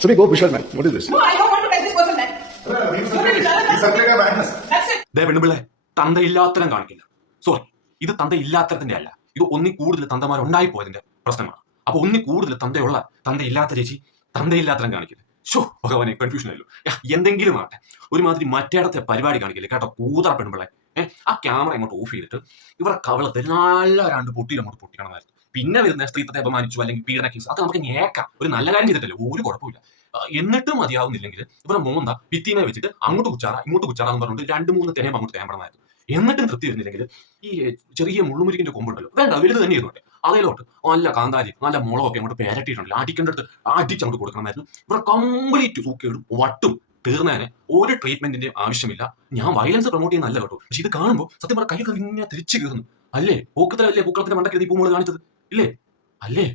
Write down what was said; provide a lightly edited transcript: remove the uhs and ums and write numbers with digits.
Subi, go visual man. What is this? No, I don't want to touch this person, man. That's it. പെണ്ണുപിള്ളെ തന്തയില്ലാത്തരം കാണിക്കില്ല. Sorry, ഇത് തന്തയില്ലാത്തരത്തിന്റെ അല്ല, ഇത് ഒന്നി കൂടുതൽ തന്തമാരുണ്ടായി പോയതിന്റെ പ്രശ്നമാണ്. അപ്പൊ ഒന്നി കൂടുതൽ തന്തയുള്ള തന്തയില്ലാത്ത ചേച്ചി തന്തയില്ലാത്തരം കാണിക്കില്ല. ഷോ ഭഗവാനെ, കൺഫ്യൂഷൻ ആയല്ലോ. എന്തെങ്കിലും ആട്ടെ, ഒരുമാതിരി മറ്റേടത്തെ പരിപാടി കാണിക്കില്ല കേട്ടോ. കൂതറ പെൺപിള്ളെ ആ ക്യാമറ അങ്ങോട്ട് ഓഫ് ചെയ്തിട്ട് ഇവരുടെ കവളത്തിൽ നല്ല രണ്ട് പൊട്ടിയിൽ അങ്ങോട്ട് പൊട്ടിക്കണമായിരുന്നു. പിന്നെ വരുന്ന സ്ത്രീത്വത്തെ അപമാനിച്ചു അല്ലെങ്കിൽ പീഡന കേസ്, അത് നമുക്ക് ഞേക്കാം. ഒരു നല്ല കാര്യം ചെയ്തിട്ടല്ലോ, ഒരു കുഴപ്പമില്ല. എന്നിട്ടും മതിയാവുന്നില്ലെങ്കിൽ ഇവരുടെ മോന്ത ഭിത്തിനെ വെച്ചിട്ട് അങ്ങോട്ട് കുച്ചാറ ഇങ്ങോട്ട് കുച്ചാറ എന്ന് പറഞ്ഞിട്ട് 2-3 തേയം അങ്ങോട്ട് തേമ്പടമായിരുന്നു. എന്നിട്ടും തൃപ്തി വരുന്നില്ലെങ്കിൽ ഈ ചെറിയ മുള്ളുമുരിക്കിന്റെ കൊമ്പുണ്ടല്ലോ, വേണ്ട വലുത് തന്നെ ഇരുന്നോട്ടെ, അതേലോട്ട് നല്ല കാന്താരി നല്ല മുളകൊക്കെ അങ്ങോട്ട് പേരട്ടിയിട്ടുണ്ടല്ലോ, അടിക്കേണ്ടടുത്ത് അടിച്ചങ്ങോട്ട് കൊടുക്കണമായിരുന്നു. ഇവിടെ കംപ്ലീറ്റ് സൂക്കേടും വട്ടും തീർന്നതിന് ഒരു ട്രീറ്റ്മെന്റിന്റെ ആവശ്യമില്ല. ഞാൻ വയലൻസ് പ്രൊമോട്ട് ചെയ്യുന്നല്ല കേട്ടോ, പക്ഷെ ഇത് കാണുമ്പോൾ സത്യം പറഞ്ഞ കൈയൊക്കെ ഇങ്ങനെ തിരിച്ചു കയറുന്നു. അല്ലേ പൂക്കത്തിലല്ലേ പൂക്കളത്തിന്റെ മണ്ടക്കെഴുതി പൂമോള് കാണിച്ചത് ഇല്ലേ? അല്ലേ?